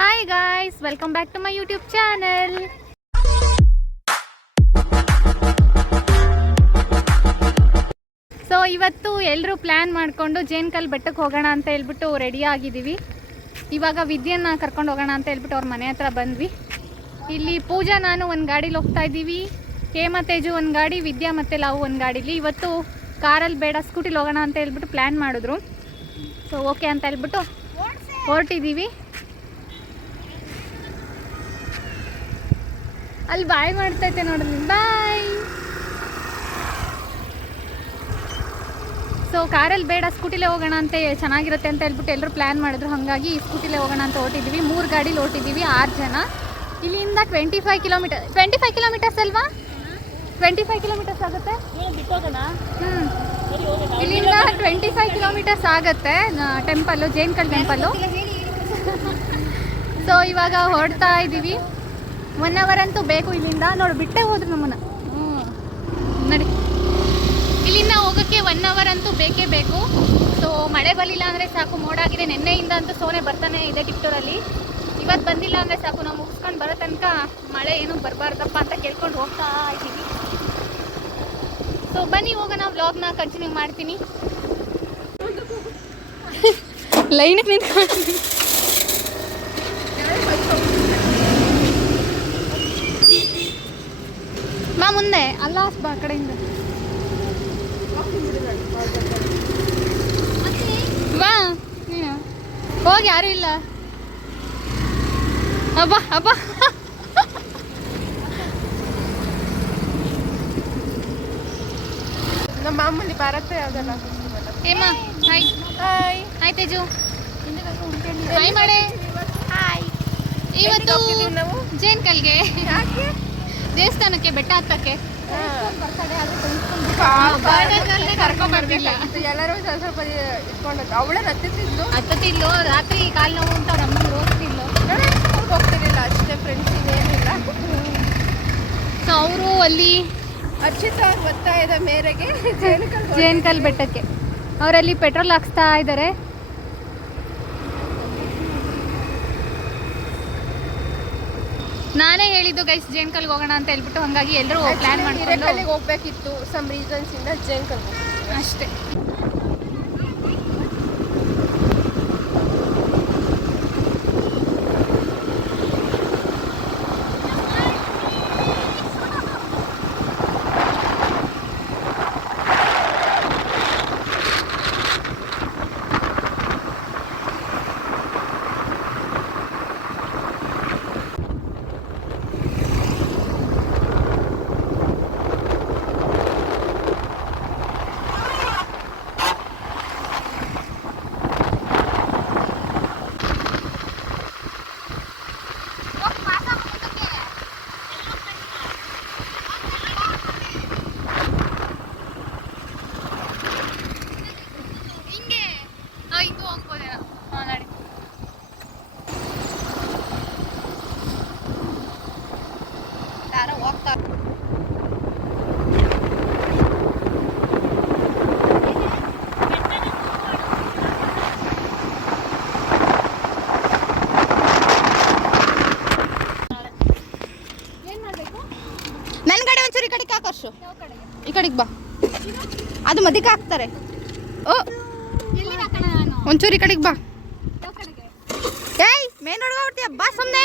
Hi guys, welcome back to my YouTube channel. So ಇವತ್ತು ಎಲ್ಲರೂ plan ಮಾಡಿಕೊಂಡು ಜೇನ್ಕಲ್ ಬೆಟ್ಟಕ್ಕೆ ಹೋಗೋಣ ಅಂತ ಹೇಳ್ಬಿಟ್ಟು ರೆಡಿ ಆಗಿದ್ದೀವಿ. ಇವಾಗ ವಿದ್ಯೆನ ಕರ್ಕೊಂಡು ಹೋಗೋಣ ಅಂತ ಹೇಳ್ಬಿಟ್ಟು ಅವ್ರ ಮನೆ ಹತ್ರ ಬಂದ್ವಿ. ಇಲ್ಲಿ ಪೂಜಾ ನಾನು ಒಂದು ಗಾಡೀಲಿ ಹೋಗ್ತಾ ಇದ್ದೀವಿ, ಹೇಮ ತೇಜು ಒಂದು ಗಾಡಿ, ವಿದ್ಯಾ ಮತ್ತು ಲಾವು ಒಂದು ಗಾಡೀಲಿ. ಇವತ್ತು ಕಾರಲ್ಲಿ ಬೇಡ ಸ್ಕೂಟಿಲಿ ಹೋಗೋಣ ಅಂತ ಹೇಳ್ಬಿಟ್ಟು ಪ್ಲ್ಯಾನ್ ಮಾಡಿದ್ರು. ಸೊ ಓಕೆ ಅಂತ ಹೇಳ್ಬಿಟ್ಟು ಹೊರಟಿದ್ದೀವಿ. ಅಲ್ಲಿ ಬಾಯ್ ಮಾಡ್ತೈತೆ ನೋಡ್ರಿ, ಬಾಯ್. ಸೊ ಕಾರಲ್ಲಿ ಬೇಡ ಸ್ಕೂಟಿಲೇ ಹೋಗೋಣ ಅಂತ ಚೆನ್ನಾಗಿರುತ್ತೆ ಅಂತ ಹೇಳ್ಬಿಟ್ಟು ಎಲ್ಲರೂ ಪ್ಲ್ಯಾನ್ ಮಾಡಿದ್ರು. ಹಾಗಾಗಿ ಸ್ಕೂಟಿಲೇ ಹೋಗೋಣ ಅಂತ ಹೊರಟಿದ್ದೀವಿ. 3 ಗಾಡೀಲಿ ಹೊರಟಿದ್ದೀವಿ, 6 ಜನ. ಇಲ್ಲಿಂದ 25 ಕಿಲೋಮೀಟರ್ಸ್ ಅಲ್ವಾ? 25 ಕಿಲೋಮೀಟರ್ಸ್ ಆಗುತ್ತೆ. ಇಲ್ಲಿಂದ 25 ಕಿಲೋಮೀಟರ್ಸ್ ಆಗುತ್ತೆ ಟೆಂಪಲ್ಲು, ಜೇನ್ಕಲ್ ಟೆಂಪಲ್ಲು. ಸೊ ಇವಾಗ ಹೊರಡ್ತಾ ಇದ್ದೀವಿ. 1 ಅವರ್ ಅಂತೂ ಬೇಕು ಇಲ್ಲಿಂದ. ನೋಡಿ ಬಿಟ್ಟೆ ಹೋದ್ರು ನಮ್ಮನ್ನು. ನಡಿ, ಇಲ್ಲಿಂದ ಹೋಗೋಕ್ಕೆ 1 ಅವರ್ ಅಂತೂ ಬೇಕೇ ಬೇಕು. ಸೊ ಮಳೆ ಬರಲಿಲ್ಲ ಅಂದರೆ ಸಾಕು. ಮೋಡಾಗಿದೆ ನೆನ್ನೆಯಿಂದ ಅಂತೂ ಸೋನೆ ಬರ್ತಾನೆ ಇದೆ ಟಿಪ್ಟೂರಲ್ಲಿ. ಇವತ್ತು ಬಂದಿಲ್ಲ ಅಂದರೆ ಸಾಕು. ನಾವು ಮುಗಿಸ್ಕೊಂಡು ಬರೋ ತನಕ ಮಳೆ ಏನೂ ಬರಬಾರ್ದಪ್ಪ ಅಂತ ಕೇಳ್ಕೊಂಡು ಹೋಗ್ತಾ ಇದ್ದೀವಿ. ಸೊ ಬನ್ನಿ ಹೋಗೋಣ, ವ್ಲಾಗ್ನ ಕಂಟಿನ್ಯೂ ಮಾಡ್ತೀನಿ. ಲೈನಿಗೆ ನಿಂತ್ಕೊಂಡು ಬಾ ಮುಂದೆ, ಅಲ್ಲ ಬಾ ಕಡೆಯಿಂದ ಬಾ. ನೀನು ಹೋಗಿ, ಯಾರು ಇಲ್ಲ. ಅಬ್ಬ ಅಬ್ಬ ನಮ್ಮ ಮಾಮೂಲಿ ಭಾರತ ಯಾವ್ದಲ್ಲ. Hema hi. Hi hi Teju, hi ಮಾಡೆ. ಹಾಯ್. ಇವತ್ತು ನಾವು ಜೇನ್ಕಲ್ಗೆ ಯಾಕೆ ದೇವಸ್ಥಾನಕ್ಕೆ ಬೆಟ್ಟ ಹತ್ತಕ್ಕೆ ಕರ್ಕೊಂಡ್ ಬರ್ತಿಲ್ಲ. ಎಲ್ಲರೂ ಸ್ವಲ್ಪ ಇಟ್ಕೊಂಡು ಅವಳೇ ಹತ್ತತಿದ್ಲು. ರಾತ್ರಿ ಕಾಲು ನೋವು ಅಂತ ಅವ್ರ ಅಮ್ಮನ ಓದ್ತಿದ್ಲು. ಹೋಗ್ತಿರ್ಲಿಲ್ಲ ಅಷ್ಟೇ, ಫ್ರೆಂಡ್ಸ್ ಇನ್ನೇನಿಲ್ಲ. ಸೊ ಅವರು ಅಲ್ಲಿ ಅರ್ಚಿತ ಅವ್ರ ಒತ್ತಾಯದ ಮೇರೆಗೆ ಜೇನ್ಕಲ್ ಬೆಟ್ಟಕ್ಕೆ ಅವರಲ್ಲಿ ಪೆಟ್ರೋಲ್ ಹಾಕ್ಸ್ತಾ ಇದ್ದಾರೆ. ನಾನೇ ಹೇಳಿದ್ದು ಗೈಸ್ ಜೇನ್ಕಲ್ಗೆ ಹೋಗೋಣ ಅಂತ ಹೇಳ್ಬಿಟ್ಟು, ಹಾಗಾಗಿ ಎಲ್ಲರೂ ಪ್ಲಾನ್ ಮಾಡ್ಕೊಂಡು ಹೋಗ್ಬೇಕಿತ್ತು. ಸಮ್ ರೀಸನ್ಸ್ ಇಂದ ಜೇನ್ಕಲ್ ಅಷ್ಟೇ. ನನ್ನ ಕಡೆ ಒಂಚೂರು ಈ ಕಡೆಗೆ ಹಾಕರ್ಷು, ಈ ಕಡೆಗೆ ಬಾ. ಅದು ಮದಿಗೆ ಹಾಕ್ತಾರೆ. ಓ ಒಂಚೂರು ಈ ಕಡೆಗೆ ಬಾ. ಏಯ್ ಮೇನ್ ರೋಡ್ ಹೋಗ್ಬಿಡ್ತೀಯ, ಬಾ ಸುಮ್ಮನೆ.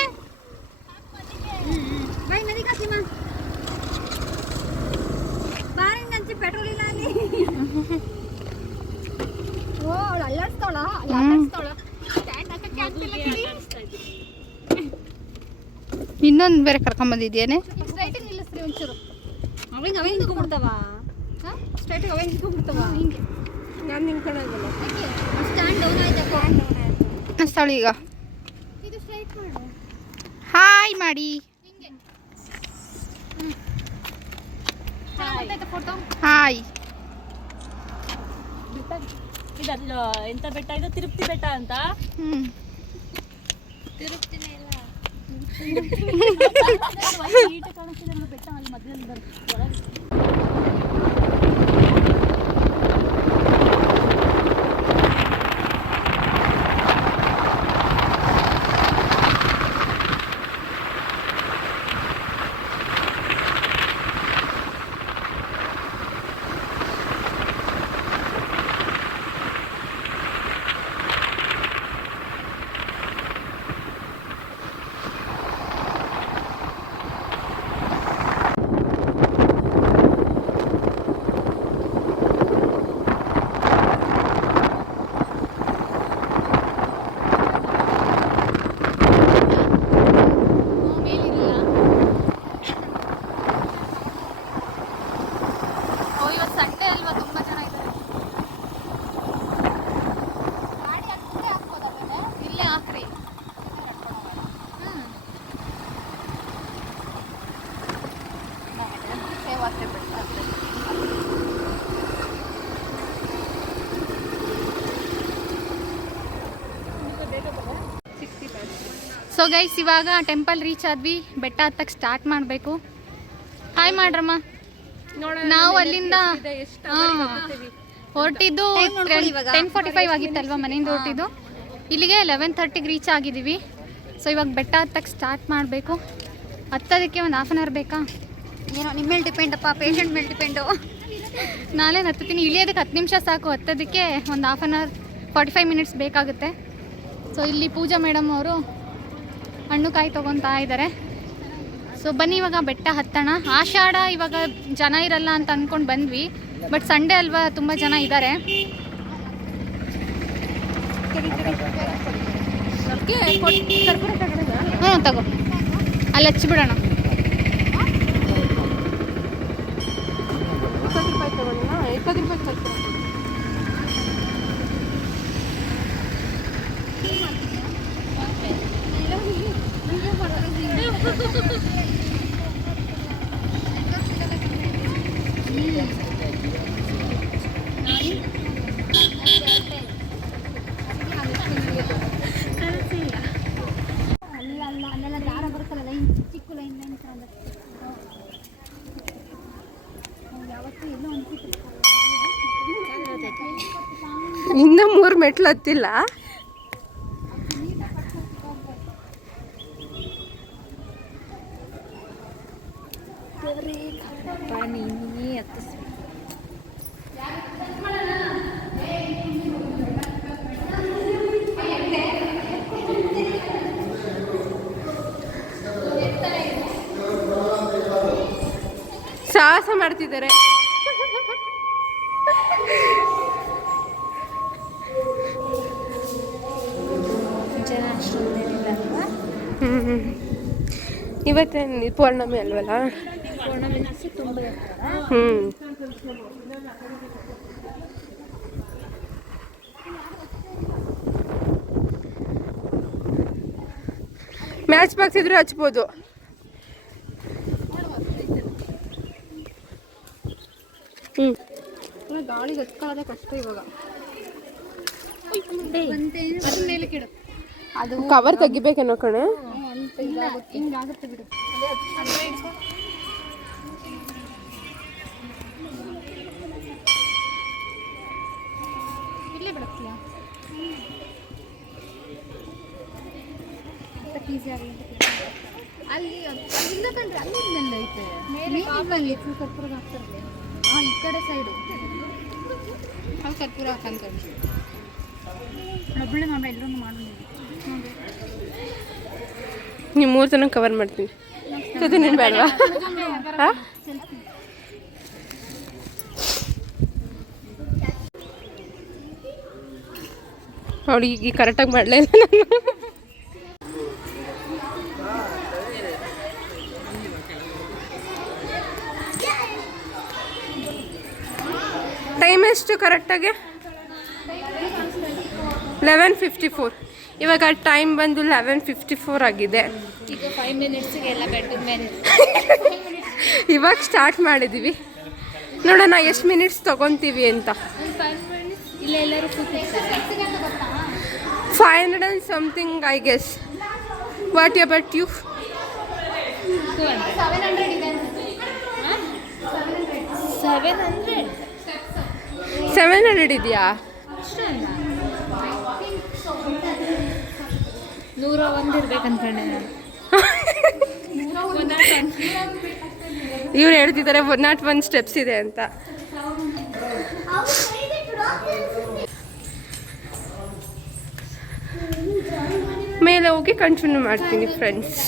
ಪೆಟ್ರೋಲ್ ಇಲ್ಲ ಅಲ್ಲಿ. ಇನ್ನೊಂದು ಬೇರೆ ಕರ್ಕೊಂಬಂದಿದ್ಯೇನೆ. ಒಂಚೂರು ನಾನು ನಿಂತ್ಕೊಳ್ಳೋದಿಲ್ಲ. ಅಷ್ಟಳಿ ಈಗ ಹಾಯ್ ಮಾಡಿ. ಹಾಯ್. ಇದು ಎಂತ ಬೆಟ್ಟ ಇದು? ತಿರುಪತಿ ಬೆಟ್ಟ ಅಂತ. ತಿರುಪ್ತಿನೇ ಇಲ್ಲ. ಬೆಟ್ಟ ಅಲ್ಲಿ ಮಧ್ಯದಲ್ಲಿ ಬರುತ್ತೆ. ಸೊ ಗೈಸ್ ಇವಾಗ ಟೆಂಪಲ್ ರೀಚ್ ಆದ್ವಿ. ಬೆಟ್ಟ ಹತ್ತಕ್ಕೆ ಸ್ಟಾರ್ಟ್ ಮಾಡಬೇಕು. ಹಾಯ್ ಮಾಡ್ರಮ್ಮ. ನಾವು ಅಲ್ಲಿಂದ ಹೊರಟಿದ್ದು 10:45 ಆಗಿತ್ತಲ್ವ ಮನೆಯಿಂದ ಹೊರಟಿದ್ದು. ಇಲ್ಲಿಗೆ 11:30ಗೆ ರೀಚ್ ಆಗಿದ್ದೀವಿ. ಸೊ ಇವಾಗ ಬೆಟ್ಟ ಹತ್ತಕ್ಕೆ ಸ್ಟಾರ್ಟ್ ಮಾಡಬೇಕು. ಹತ್ತೋದಕ್ಕೆ ಒಂದು ಹಾಫ್ ಆನ್ ಅವರ್ ಬೇಕಾ? ಏನೋ ನಿಮ್ಮ ಮೇಲೆ ಡಿಪೆಂಡಪ್ಪ, ಪೇಷಂಟ್ ಮೇಲೆ ಡಿಪೆಂಡು. ನಾನೇನು ಹತ್ತೀನಿ, ಇಳಿಯೋದಕ್ಕೆ 10 ನಿಮಿಷ ಸಾಕು, ಹತ್ತೋದಕ್ಕೆ ಒಂದು ಹಾಫ್ ಆನ್ ಅವರ್ 45 ಮಿನಿಟ್ಸ್ ಬೇಕಾಗುತ್ತೆ. ಸೊ ಇಲ್ಲಿ ಪೂಜಾ ಮೇಡಮ್ ಅವರು ಹಣ್ಣು ಕಾಯಿ ತೊಗೊತಾ ಇದ್ದಾರೆ. ಸೊ ಬನ್ನಿ ಇವಾಗ ಬೆಟ್ಟ ಹತ್ತೋಣ. ಆಷಾಢ ಇವಾಗ ಜನ ಇರಲ್ಲ ಅಂತ ಅಂದ್ಕೊಂಡು ಬಂದ್ವಿ, ಬಟ್ ಸಂಡೇ ಅಲ್ವಾ ತುಂಬ ಜನ ಇದ್ದಾರೆ. ಹ್ಞೂ ತಗೋ, ಅಲ್ಲಿ ಹಚ್ಚಿಬಿಡೋಣ. ಇನ್ನ 3 ಮೆಟ್ಲು ಹತ್ತಿಲ್ಲ. ಸಾಹಸ ಮಾಡ್ತಿದ್ದಾರೆ. ಇವತ್ತೇನು ಪೌರ್ಣಮಿ ಅಲ್ವಲ್ಲ? ಮ್ಯಾಚ್ ಬಾಕ್ಸ್ ಇದ್ರೆ ಹಚ್ಬೋದು. ಗಾಳಿಗೆ ಹತ್ಕೊಳ್ಳೋದೇ ಕಷ್ಟ ಇವಾಗ. ಅದು ಕವರ್ ತೆಗಿಬೇಕೇನೋ ಕಣೆ. ಹಿಂಗಾಗುತ್ತೆ ಬಿಡು. ಇಲ್ಲೇ ಬಿಡುತ್ತೀಯಾ? ಅಲ್ಲಿ ಅಲ್ಲಿಂದ ಕಂಡ್ರೆ ಅಲ್ಲಿಂದ ಐತೆ ಮೇಲಿ ಕರ್ಪೂರ ಹಾಕ್ತಾರೆ. ಈ ಕಡೆ ಸೈಡು ಅಲ್ಲಿ ಕರ್ಪೂರ ಹಾಕಂತ ಒಬ್ಬಳೆ ಮಾಮ ಎಲ್ಲರೂ ಮಾಡೋಣ. ನೀವು 3 ಜನ ಕವರ್ ಮಾಡ್ತೀನಿ. ಅದು ನೀನು ಬೇಡವಾ? ಅವಳಿಗೆ ಈಗ ಕರೆಕ್ಟಾಗಿ ಮಾಡಲೇ ಇಲ್ಲ ನಾನು. ಟೈಮ್ ಎಷ್ಟು ಕರೆಕ್ಟಾಗಿ? 11:54. ಇವಾಗ ಟೈಮ್ ಬಂದು 11:54 ಆಗಿದೆ. ಈಗ 5 ಮಿನಿಟ್ಸಿಗೆ ಎಲ್ಲ ಬೆಟ್ಟದ ಮೇಲೆ ಇವಾಗ ಸ್ಟಾರ್ಟ್ ಮಾಡಿದ್ದೀವಿ. ನೋಡೋಣ ಎಷ್ಟು ಮಿನಿಟ್ಸ್ ತೊಗೊತೀವಿ ಅಂತ. ಇಲ್ಲ ಎಲ್ಲರೂ 500 and something I guess. What about you? 700 ಇದೆ. 700 ಇದೆಯಾ? 101 ಇರ್ಬೇಕು ಅನ್ಕೊಂಡೆ ನಾನು. ಇವ್ರು ಹೇಳ್ತಿದ್ದಾರೆ 101 ಸ್ಟೆಪ್ಸ್ ಇದೆ ಅಂತ. ಮೇಲೆ ಹೋಗಿ ಕಂಟಿನ್ಯೂ ಮಾಡ್ತೀನಿ ಫ್ರೆಂಡ್ಸ್.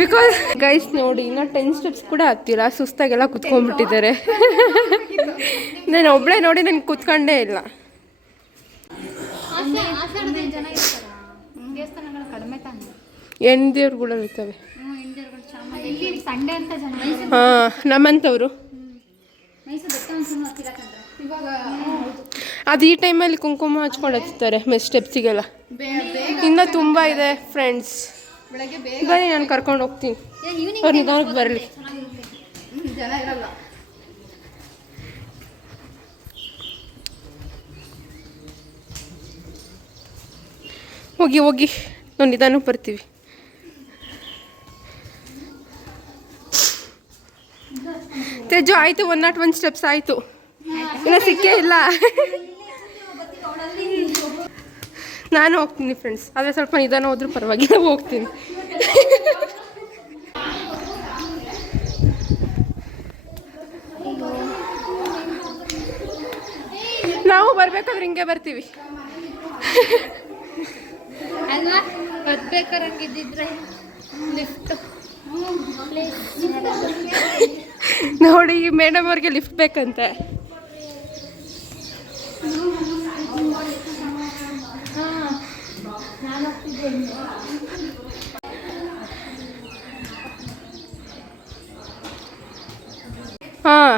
ಬಿಕಾಸ್ ಗೈಸ್ ನೋಡಿ ಇನ್ನೂ 10 ಸ್ಟೆಪ್ಸ್ ಕೂಡ ಹತ್ತಿಲ್ಲ, ಸುಸ್ತಾಗೆಲ್ಲ ಕುತ್ಕೊಂಡ್ಬಿಟ್ಟಿದ್ದಾರೆ. ನಾನು ಒಬ್ಬಳೇ ನೋಡಿ ನಾನು ಕುತ್ಕೊಂಡೇ ಇಲ್ಲ. ದೇವಸ್ಥಾನಗಳು ಕಡಿಮೆ ತಾನೆ, ಹೆಣ್ಣು ದೇವ್ರುಗಳು ಇರ್ತವೆ. ಇಲ್ಲಿ ಸಂಡೆ ಅಂತ ಜನ. ಹಾಂ, ನಮ್ಮಂಥವ್ರು ಅದು ಈ ಟೈಮಲ್ಲಿ ಕುಂಕುಮ ಹಚ್ಕೊಂಡು ಹಚ್ತಾರೆ ಸ್ಟೆಪ್ಸಿಗೆಲ್ಲ. ಇನ್ನೂ ತುಂಬ ಇದೆ ಫ್ರೆಂಡ್ಸ್. ಬನ್ನಿ, ನಾನು ಕರ್ಕೊಂಡು ಹೋಗ್ತೀನಿ. ಅವ್ರು ನಿಧಾನಕ್ಕೆ ಬರಲಿ. ಜನ ಇರಲ್ಲ. ಹೋಗಿ ಹೋಗಿ ನಾವು ನಿಧಾನಕ್ಕೆ ಬರ್ತೀವಿ. ತೇಜು ಆಯಿತು, 101 ಸ್ಟೆಪ್ಸ್ ಆಯಿತು, ಇನ್ನೂ ಸಿಕ್ಕೇ ಇಲ್ಲ. ನಾನು ಹೋಗ್ತೀನಿ ಫ್ರೆಂಡ್ಸ್, ಆದರೆ ಸ್ವಲ್ಪ ನಿಧಾನ ಹೋದ್ರೂ ಪರವಾಗಿಲ್ಲ, ಹೋಗ್ತೀನಿ. ನಾವು ಬರ್ಬೇಕಾದ್ರೆ ಹಿಂಗೆ ಬರ್ತೀವಿ. ಅಲ್ವಾ ಬರ್ಬೇಕಾರಂಗಿದ್ದಿದ್ರೆ ಲಿಫ್ಟ್ ನೋಡಿ, ಈ ಮೇಡಮ್ ಅವ್ರಿಗೆ ಲಿಫ್ಟ್ ಬೇಕಂತೆ. ಹಾಂ,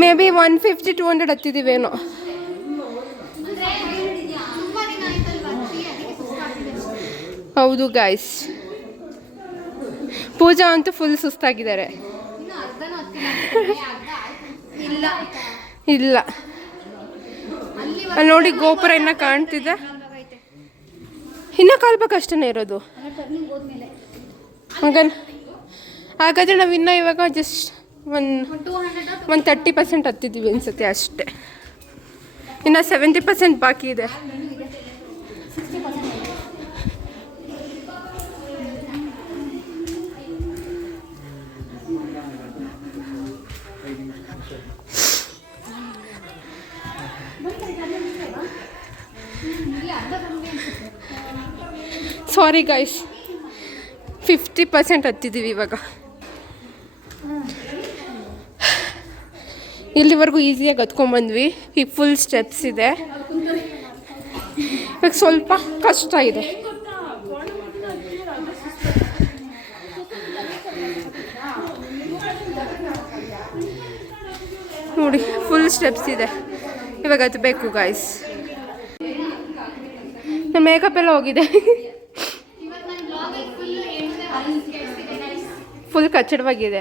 ಮೇ ಬಿ 150-200 ಹತ್ತಿದ್ದೀವೇನೋ. ಹೌದು ಗಾಯ್ಸ್, ಪೂಜಾ ಅಂತೂ ಫುಲ್ ಸುಸ್ತಾಗಿದ್ದಾರೆ. ಇಲ್ಲ ಅಲ್ಲಿ ನೋಡಿ, ಗೋಪುರ ಇನ್ನ ಕಾಣ್ತಿದೆ. ಇನ್ನ ಕಾಲ್ಬೇಕಷ್ಟೇ ಇರೋದು. ಹಾಗಾದ್ರೆ ನಾವು ಇನ್ನೂ ಇವಾಗ ಜಸ್ಟ್ ಒಂದು 30% ಹತ್ತಿದ್ದೀವಿ ಅನ್ಸುತ್ತೆ ಅಷ್ಟೇ. ಇನ್ನು 70% ಬಾಕಿ ಇದೆ. ಸಾರಿ ಗೈಸ್, 50% ಹತ್ತಿದ್ದೀವಿ ಇವಾಗ. ಇಲ್ಲಿವರೆಗೂ ಈಸಿಯಾಗಿ ಹತ್ಕೊಂಡ್ಬಂದ್ವಿ. ಈಗ ಫುಲ್ ಸ್ಟೆಪ್ಸ್ ಇದೆ, ಇವಾಗ ಸ್ವಲ್ಪ ಕಷ್ಟ ಇದೆ. ನೋಡಿ, ಫುಲ್ ಸ್ಟೆಪ್ಸ್ ಇದೆ, ಇವಾಗ ಹತ್ಬೇಕು ಗಾಯ್ಸ್. ನನ್ನ ಮೇಕಪ್ ಎಲ್ಲ ಹೋಗಿದೆ, ಫುಲ್ ಕಚ್ಚಡವಾಗಿದೆ.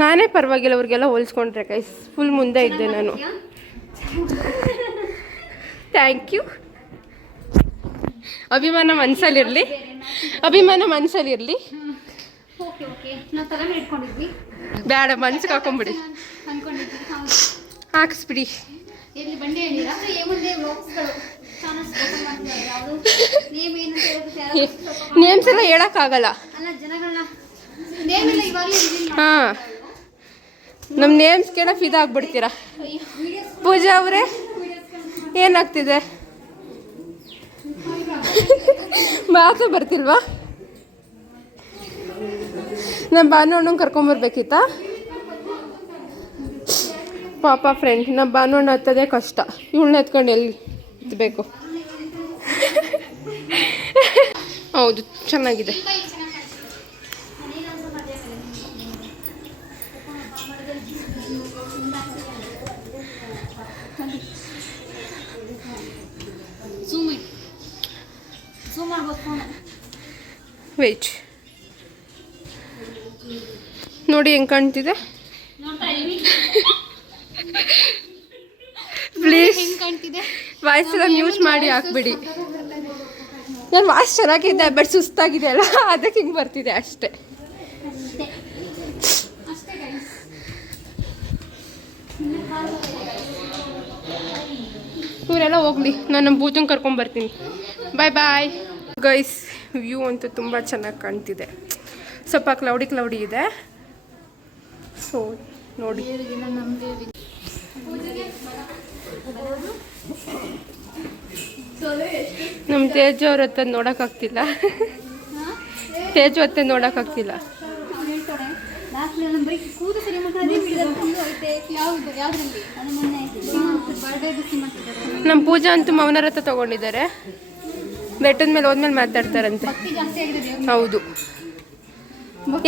ನಾನೇ ಪರವಾಗಿಲ್ಲ, ಅವ್ರಿಗೆಲ್ಲ ಹೋಲಿಸ್ಕೊಂಡ್ರೆ ಗೈಸ್ ಫುಲ್ ಮುಂದೆ ಇದ್ದೆ ನಾನು. Thank you. ಅಭಿಮಾನ ಮನಸ್ಸಲ್ಲಿರಲಿ, ಅಭಿಮಾನ ಮನಸ್ಸಲ್ಲಿರಲಿ. ಬೇಡ, ಮನ್ಸಿಗೆ ಹಾಕೊಂಬಿಡಿ, ಹಾಕಿಸ್ಬಿಡಿ. ನೇಮ್ಸ್ ಎಲ್ಲ ಹೇಳೋಕ್ಕಾಗಲ್ಲ. ಹಾಂ, ನಮ್ಮ ನೇಮ್ಸ್ ಕೇಳ ಫಿದಾಗ್ಬಿಡ್ತೀರಾ. ಪೂಜಾ ಅವರೇ ಏನಾಗ್ತಿದೆ? ಮಾತು ಬರ್ತಿಲ್ವಾ? ನಮ್ಮ ಭಾನು ಅಣ್ಣನ ಕರ್ಕೊಂಬರ್ಬೇಕಿತ್ತ? ಪಾಪ ಫ್ರೆಂಡ್, ನಮ್ಮ ಭಾನು ಅಣ್ಣ ಹತ್ತೋದೇ ಕಷ್ಟ, ಇವಳನ್ನ ಎತ್ಕೊಂಡು ಎಲ್ಲಿ ಎತ್ತಬೇಕು? ಹೌದು, ಚೆನ್ನಾಗಿದೆ. ವೇಟ್ ನೋಡಿ ಹೆಂಗೆ ಕಾಣ್ತಿದೆ. ಪ್ಲೀಸ್ ವಾಯ್ಸ್ ಎಲ್ಲ ಮ್ಯೂಟ್ ಮಾಡಿ ಹಾಕ್ಬಿಡಿ. ನನ್ನ ವಾಯ್ಸ್ ಚೆನ್ನಾಗಿದೆ, ಬಟ್ ಸುಸ್ತಾಗಿದೆ ಅಲ್ಲ, ಅದಕ್ಕೆ ಹಿಂಗೆ ಬರ್ತಿದೆ ಅಷ್ಟೇ. ಇವರೆಲ್ಲ ಹೋಗ್ಲಿ, ನಾನು ನಮ್ಮ ಪೂಜಂಗೆ ಕರ್ಕೊಂಬರ್ತೀನಿ. ಬಾಯ್ ಬಾಯ್ ಗೈಸ್. ವ್ಯೂ ಅಂತೂ ತುಂಬ ಚೆನ್ನಾಗಿ ಕಾಣ್ತಿದೆ, ಸ್ವಲ್ಪ ಕ್ಲೌಡಿ ಇದೆ. ಸೊ ನೋಡಿ, ನಮ್ಮ ತೇಜು ಅವ್ರ ಹತ್ತ ನೋಡೋಕ್ಕಾಗ್ತಿಲ್ಲ, ತೇಜು ಹತ್ತ ನೋಡೋಕ್ಕಾಗ್ತಿಲ್ಲ. ನಮ್ಮ ಪೂಜಾ ಅಂತೂ ಮೌನ ರಥ ತಗೊಂಡಿದ್ದಾರೆ, ಬೆಟ್ಟದ ಮೇಲೆ ಹೋದ್ಮೇಲೆ ಮಾತಾಡ್ತಾರಂತೆ. ಹೌದು.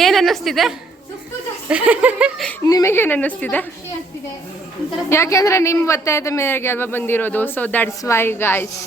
ಏನು ಅನ್ನಿಸ್ತಿದೆ ನಿಮಗೇನು ಅನ್ನಿಸ್ತಿದೆ? ಯಾಕೆಂದ್ರೆ ನಿಮ್ಮ ಒತ್ತಾಯದ ಮೇರೆಗೆ ಅಲ್ವಾ ಬಂದಿರೋದು. So that's why guys.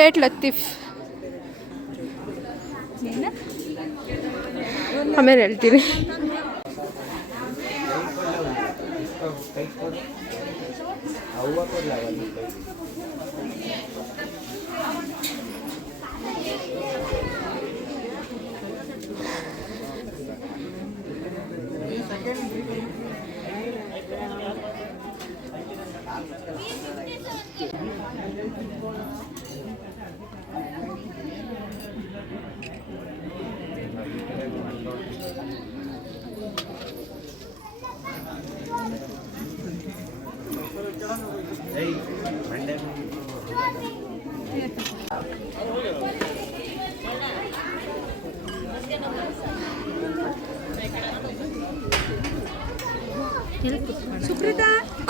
Late Latif. ಆಮೇಲೆ ಹೇಳ್ತೀನಿ.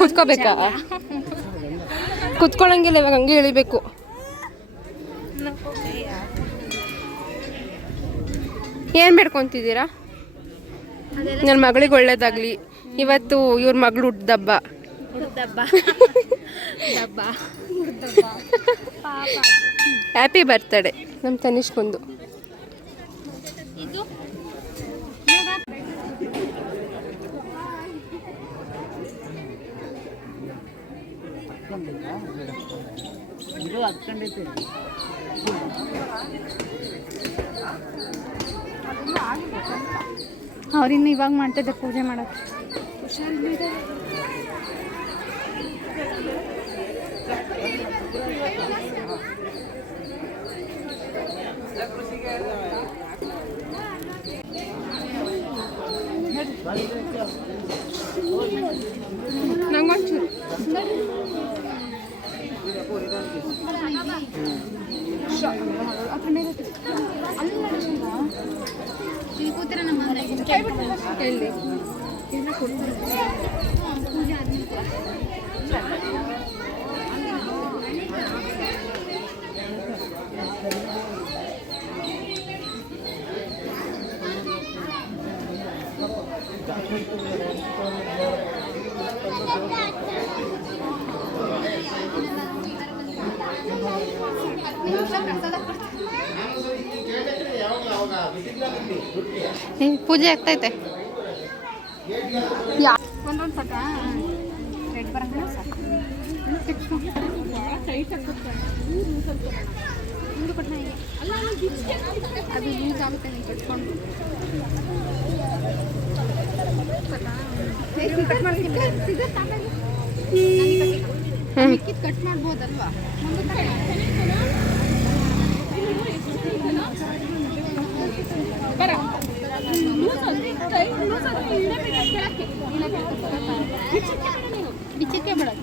ಕುತ್ಕೋಬೇಕಾ? ಕುತ್ಕೊಳ್ಳಂಗಿಲ್ಲ ಇವಾಗ, ಹಂಗೆ ಎಳಿಬೇಕು. ಏನು ಬೇಡ್ಕೊತಿದ್ದೀರಾ? ನನ್ನ ಮಗಳಿಗೆ ಒಳ್ಳೇದಾಗಲಿ. ಇವತ್ತು ಇವ್ರ ಮಗಳು ಹುಟ್ಟಿದಬ್ಬ. ಹ್ಯಾಪಿ ಬರ್ತಡೇ ನಮ್ಮ ತನಿಷ್ಕೊಂದು. ಅವ್ರಿನ್ನು ಇವಾಗ ಮಾಡ್ತಿದ್ದೆ ಪೂಜೆ ಮಾಡೋಕ್ಕೆ. ನಂಗೊಂಚೂರು ಇಲ್ಲಿ ಕೂತಿರ ನಮ್ಮ ಎಲ್ಲಿ ಪೂಜೆ ಆದ್ಮೇಲೆ ಪೂಜೆ ಆಗ್ತೈತೆ. ಒಂದೊಂದು ಸತ ರೆಡ್ ಬರಂಗಿಲ್ಲ ಸಾಕು. ಅದು ಯೂಸ್ ಆಗುತ್ತೆ ನೀವು ಕಟ್ಕೊಂಡು. ಕಟ್ ಮಾಡ್ಬೋದಲ್ವಾ? ಬಿಚ್ಚಕ್ಕೆ ಬಿಡೋದು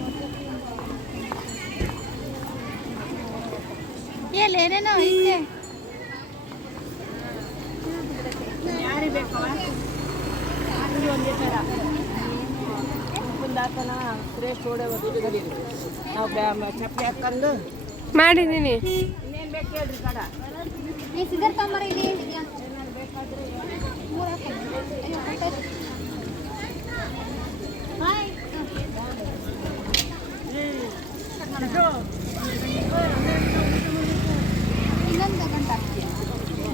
ಏನೇನೋ ಐತೆ. ಮಾಡಿದ್ದೀನಿ. ಸಿಗರ್ ತಂಬರ ಇದೆ. ಇನ್ನೊಂದು ಗಂಟೆ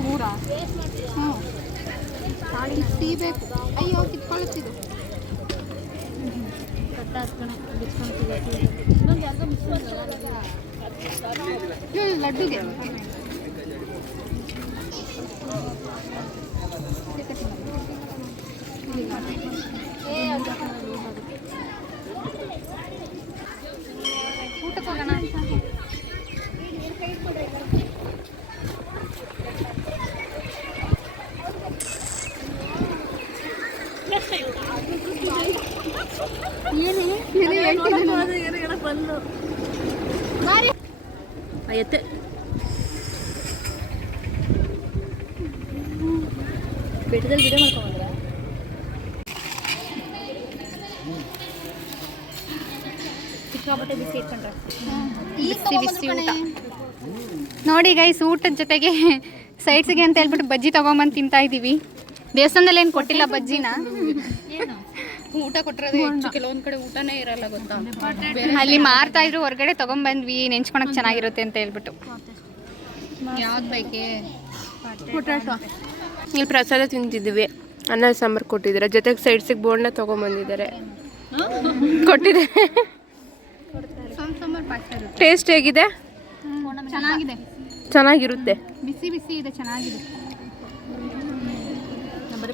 ಮೂರಾ? ಹ್ಞೂ ಬೇಕು. ಅಯ್ಯೋ ಕಿತ್ಕೊಳ್ಳುತ್ತಿದ್ದು ಲಡ್ಡುಗೆ ಊಟಕ್ಕೆ ಹೋಗೋಣ ಅಂತ. ಎತ್ತೆ ಬೆಟ್ಟದಲ್ಲಿ ವಿಡಿಯೋ ಮಾಡ್ಕೊಂಡ್ರ ಸಿಕ್ಕಾಪಟ್ಟೆ ಬಿಸಿ ಇಟ್ಕೊಂಡ್ರೆ ಬಿಸಿ ಊಟ ನೋಡಿ ಗೈಸ್. ಊಟದ ಜೊತೆಗೆ ಸೈಡ್ಸ್ಗೆ ಅಂತ ಹೇಳ್ಬಿಟ್ಟು ಬಜ್ಜಿ ತಗೊಂಬಂದು ತಿಂತಾ ಇದ್ದೀವಿ. ದೇವಸ್ಥಾನದಲ್ಲಿ ಏನು ಕೊಟ್ಟಿಲ್ಲ ಬಜ್ಜಿನ, ಊಟ ಕೊಟ್ಟಿರೋದು ಹೆಚ್ಚು. ಕೆಲವೊಂದು ಕಡೆ ಊಟನೇ ಇರಲ್ಲ ಗೊತ್ತಾ. ಅಲ್ಲಿ ಮಾರ್ತಾ ಇದ್ರು, ಹೊರಗಡೆ ತಗೊಂಬಂದ್ವಿ ನೆಂಚ್ಕೊಳಕ್ ಚೆನ್ನಾಗಿರುತ್ತೆ ಅಂತ ಹೇಳ್ಬಿಟ್ಟು. ಯಾವ್ದು ಬೇಕೆ ಪೊಟ್ಯಾಟೊ. ಇಲ್ಲಿ ಪ್ರಸಾದ ತಿಂತಿದ್ದೀವಿ. ಅನ್ನ ಸಾಂಬಾರು ಕೊಟ್ಟಿದ್ದಾರೆ, ಜೊತೆಗೆ ಸೈಡ್ಸಿಗೆ ಬೋರ್ಡ್ನ ತೊಗೊಂಬಂದಿದ್ದಾರೆ, ಕೊಟ್ಟಿದ್ದಾರೆ. ಸಾಂಬಾರು ಪಾಠ ಇರುತ್ತೆ. ಟೇಸ್ಟ್ ಹೇಗಿದೆ? ಚೆನ್ನಾಗಿದೆ, ಚೆನ್ನಾಗಿರುತ್ತೆ. ಬಿಸಿ ಬಿಸಿ ಇದೆ, ಚೆನ್ನಾಗಿದೆ.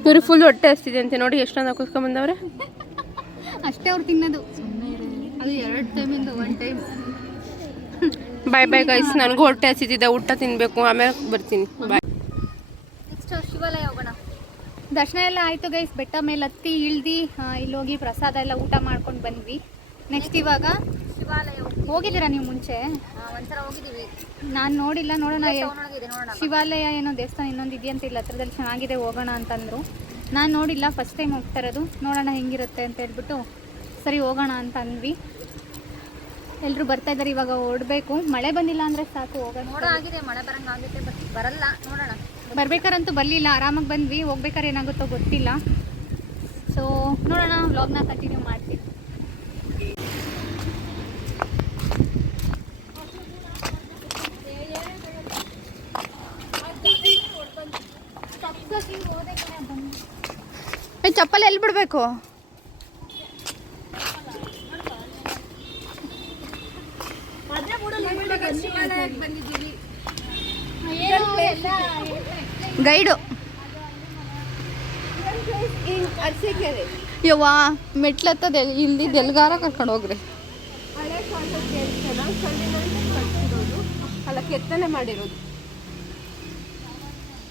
ಇವರು ಫುಲ್ ಹೊಟ್ಟೆ ಹಸ್ತಿದೆ ಅಂತೆ ನೋಡಿ, ಎಷ್ಟೊಂದು ಹಾಕಿಸ್ಕೊಂಬಂದವ್ರೆ. ಅಷ್ಟೇ ಅವ್ರು ತಿನ್ನೋದು, ಅದು 2 ಟೈಮಿಂದ 1 ಟೈಮ್. ಬಾಯ್ ಬಾಯ್ ಗೈಸ್, ನನಗೂ ಹೊಟ್ಟೆ ಹಸಿತಿದೆ, ಊಟ ತಿನ್ನಬೇಕು, ಆಮೇಲೆ ಬರ್ತೀನಿ. ಬಾಯ್. ನೆಕ್ಸ್ಟ್ ಶಿವಾಲಯ ಹೋಗೋಣ. ದರ್ಶನ ಎಲ್ಲ ಆಯಿತು ಗೈಸ್, ಬೆಟ್ಟ ಮೇಲೆ ಹತ್ತಿ ಇಳ್ದು ಇಲ್ಲಿ ಹೋಗಿ ಪ್ರಸಾದ ಎಲ್ಲ ಊಟ ಮಾಡ್ಕೊಂಡು ಬಂದ್ವಿ. ನೆಕ್ಸ್ಟ್ ಇವಾಗ ಶಿವಾಲಯ ಹೋಗಿದ್ದೀರಾ ನೀವು ಮುಂಚೆ? ಒಂದ್ಸಲ ಹೋಗಿದ್ದೀವಿ, ನಾನು ನೋಡಿಲ್ಲ, ನೋಡೋಣ. ನೋಡೋಣ. ಶಿವಾಲಯ ಏನೋ ದೇವಸ್ಥಾನ ಇನ್ನೊಂದು ಇದೆಯಂತ ಇಲ್ಲ ಹತ್ರದಲ್ಲಿ, ಚೆನ್ನಾಗಿದೆ, ಹೋಗೋಣ ಅಂತಂದರು. ನಾನು ನೋಡಿಲ್ಲ, ಫಸ್ಟ್ ಟೈಮ್ ಹೋಗ್ತಾ ಇರೋದು, ನೋಡೋಣ ಹೆಂಗಿರುತ್ತೆ ಅಂತ ಹೇಳ್ಬಿಟ್ಟು ಸರಿ ಹೋಗೋಣ ಅಂತ ಅಂದ್ವಿ. ಎಲ್ಲರೂ ಬರ್ತಾ ಇದ್ದಾರೆ, ಇವಾಗ ಹೊರಡಬೇಕು. ಮಳೆ ಬಂದಿಲ್ಲ ಅಂದರೆ ಸಾಕು, ಹೋಗೋಣ. ನೋಡ ಆಗಿದೆ, ಮಳೆ ಬರಂಗೆ ಆಗುತ್ತೆ, ಬಟ್ ಬರಲ್ಲ, ನೋಡೋಣ. ಬರ್ಬೇಕಾರಂತೂ ಬರಲಿಲ್ಲ, ಆರಾಮಾಗಿ ಬಂದ್ವಿ. ಹೋಗ್ಬೇಕಾದ್ರೆ ಏನಾಗುತ್ತೋ ಗೊತ್ತಿಲ್ಲ. ಸೊ ನೋಡೋಣ, ವ್ಲಾಗ್ನ ಕಂಟಿನ್ಯೂ ಮಾಡ್ತೀನಿ. ಚಪ್ಪಲ್ ಎಲ್ಲಿ ಬಿಡಬೇಕು? ಗೈಡು ಯವ್ವಾ, ಮೆಟ್ಲತ್ತದ ಇಲ್ದಿದ್ದು ಎಲ್ಗಾರ ಕರ್ಕೊಂಡು ಹೋಗ್ರಿ. ಅಲ್ಲ, ಕೆತ್ತನೆ ಮಾಡಿರೋದು.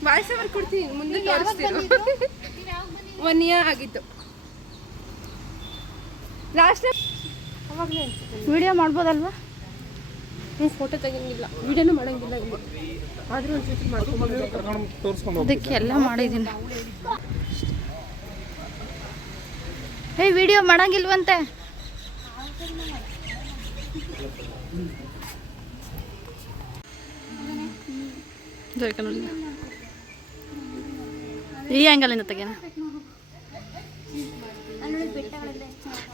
ವಾಯ್ಸ್ ಓವರ್ ಕೊಡ್ತೀನಿ, ಮುಂದೆ ತೋರಿಸ್ತೀನಿ. 1 year ಆಗಿತ್ತು ಲಾಸ್ಟ್ ಟೈಮ್. ಅವಾಗಲೇ ಅನ್ಸುತ್ತೆ. ವಿಡಿಯೋ ಮಾಡ್ಬೋದಲ್ವಾ? ಫೋಟೋ ತೆಗಿಂಗಿಲ್ಲ, ವಿಡಿಯೋನು ಮಾಡೋಂಗಿಲ್ಲ ಇಲ್ಲಿ, ಆದರೂ ಒಂದ್ಸತಿ ಮಾಡ್ಕೊಂಡು ಅದಕ್ಕೆಲ್ಲ ಮಾಡಿದ್ದೀನಿ. ವಿಡಿಯೋ ಮಾಡಂಗಿಲ್ವಂತೆ. ಈ ಆ್ಯಂಗಲಿಂದ ತೆಗೆನ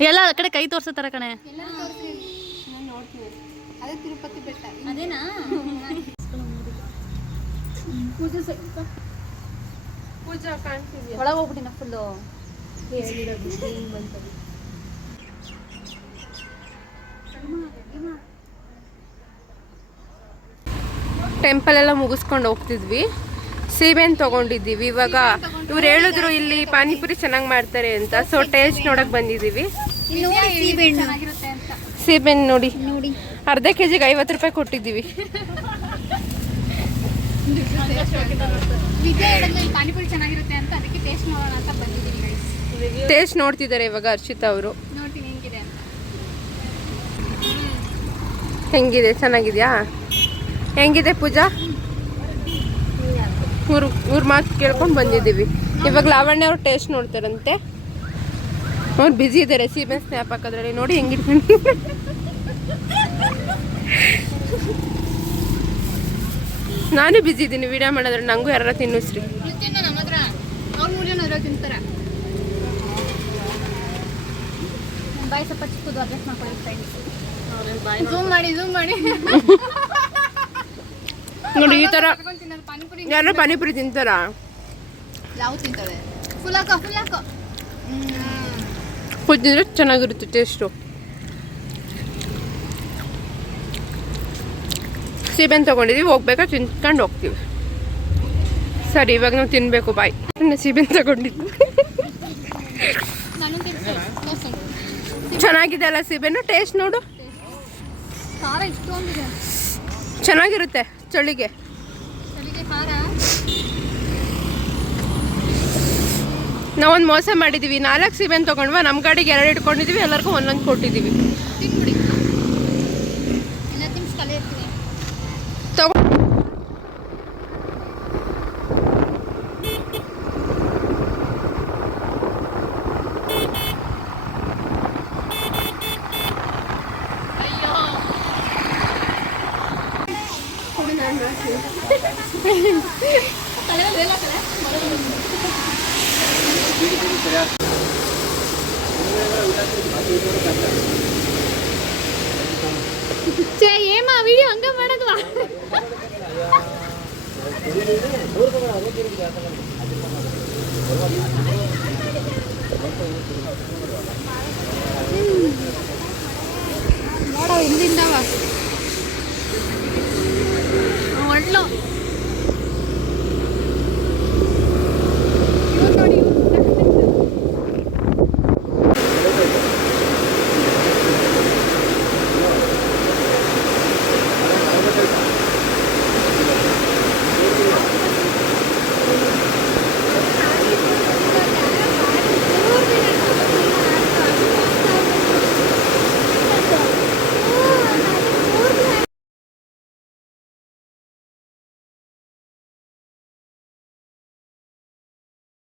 ಎಲ್ಲ ಆ ಕಡೆ ಕೈ ತೋರ್ಸತ್ತಾರ ಕಣೆ. ಅದೇ ತಿರುಪತಿ ಬೆಟ್ಟ. ಅದೇನಾ? ಪೂಜಾ ಕಾಣ್ತಿದ್ಯಾ? ಒಳಗೆ ಹೋಗ್ಬಿಟ್ಟಿನ ಫುಲ್ಲು. ಟೆಂಪಲ್ ಎಲ್ಲ ಮುಗಿಸ್ಕೊಂಡು ಹೋಗ್ತಿದ್ವಿ. ಸೀಬೆಹಣ್ಣು ತೊಗೊಂಡಿದ್ದೀವಿ. ಇವಾಗ ಇವ್ರು ಹೇಳಿದ್ರು ಇಲ್ಲಿ ಪಾನಿಪುರಿ ಚೆನ್ನಾಗಿ ಮಾಡ್ತಾರೆ ಅಂತ, ಸೊ ಟೇಸ್ಟ್ ನೋಡಕ್ ಬಂದಿದ್ದೀವಿ. ಚೆನ್ನಾಗಿರುತ್ತೆ ಅಂತ. ಸೀಬೆಹಣ್ಣು ನೋಡಿ, ಅರ್ಧ ಕೆಜಿಗೆ 50 ರೂಪಾಯಿ ಕೊಟ್ಟಿದ್ದೀವಿ. ವಿಜಯ ಹೇಳಿದ್ಮೇಲೆ ಪಾನಿಪುರಿ ಚೆನ್ನಾಗಿರುತ್ತೆ ಅಂತ, ಅದಕ್ಕೆ ಟೇಸ್ಟ್ ನೋಡೋಣ ಅಂತ ಬಂದಿದ್ದೀನಿ ಗೈಸ್. ಟೇಸ್ಟ್ ನೋಡ್ತಿದ್ದಾರೆ ಇವಾಗ ಹರ್ಷಿತಾ ಅವರು. ನೋಡ್ತೀನಿ ಹೆಂಗಿದೆ ಅಂತ. ಹೆಂಗಿದೆ? ಚೆನ್ನಾಗಿದ್ಯಾ? ಹೆಂಗಿದೆ ಪೂಜಾ? ಊರ್ ಮಾತು ಕೇಳ್ಕೊಂಡು ಬಂದಿದ್ದೀವಿ. ಇವಾಗ ಲಾವಣ್ಯ ಅವ್ರು ಟೇಸ್ಟ್ ನೋಡ್ತಾರಂತೆ. ಅವ್ರು ಬ್ಯುಸಿ ಇದ್ದಾರೆ ಸೀಬೆಹಣ್ಣು ಸ್ನ್ಯಾಪ್ ಹಾಕೋದ್ರಲ್ಲಿ. ನೋಡಿ ಹೆಂಗಿಟ್ಕೊಂಡು. ನಾನು ಬ್ಯುಸಿ ಇದ್ದೀನಿ ವಿಡಿಯೋ ಮಾಡೋದ್ರೆ, ನನಗೂ ಯಾರು ತಿನ್ನಿಸ್ರಿ. ನಮ್ಮ ಹತ್ರ ಅವ್ರ ಮೂಲ್ಯನವರು ತಿಂತಾರೆ. ಬಾಯಿ ಸ್ವಲ್ಪ ಚಿಕ್ಕದು, ಅಡ್ಜಸ್ಟ್ ಮಾಡ್ಕೊಳ್ಳಿ ಫ್ರೆಂಡ್ಸ್. ಝೂಮ್ ಮಾಡಿ ನೋಡಿ ಈ ಥರ ಪಾನಿಪುರಿ ಯಾರು ಪಾನಿಪುರಿ ತಿಂತಾರಾ? ಯಾವ ತಿಂತವೆ? ಫುಲ್ ಹಾಕೋ. ಕುದಿದ್ರೆ ಚೆನ್ನಾಗಿರುತ್ತೆ ಟೇಸ್ಟು. ಸೀಬೆಹಣ್ಣು ತೊಗೊಂಡಿದ್ದೀವಿ, ಹೋಗ್ಬೇಕಾ ತಿನ್ಕೊಂಡು ಹೋಗ್ತೀವಿ. ಸರಿ, ಇವಾಗ ನಾವು ತಿನ್ನಬೇಕು. ಬಾಯ್. ಸೀಬೆಹಣ್ಣು ತಗೊಂಡಿದ್ದು ನಾನು ಚೆನ್ನಾಗಿದೆ ಅಲ್ಲ ಸೀಬೆಹಣ್ಣು? ಟೇಸ್ಟ್ ನೋಡು, ಖಾರ ಇಷ್ಟೊಂದಿದೆ. ಚೆನ್ನಾಗಿರುತ್ತೆ ಚಳಿಗೆ. ಖಾರ ನಾವೊಂದು ಮೋಸ ಮಾಡಿದ್ದೀವಿ. 4 ಸೀಬೆಹಣ್ಣು ತೊಗೊಂಡ್ವಾ, ನಮ್ಮ ಗಾಡಿಗೆ 2 ಇಟ್ಕೊಂಡಿದ್ದೀವಿ, ಎಲ್ಲರಿಗೂ ಒಂದೊಂದು ಕೊಟ್ಟಿದ್ದೀವಿ. ತಿನ್ಬಿಡಿ, ಎಲ್ಲ ತಿನ್ಸ್ ಕಲೆ ಇರ್ತೀನಿ. ತಗೋ. ಏಮಾ ವಿಡಿಯೋ ಹಂಗ ಮಾಡೋದ್ವಾ? ನೋಡೋ ಹಿಂದಿಂದವ ಒಳ್ಳು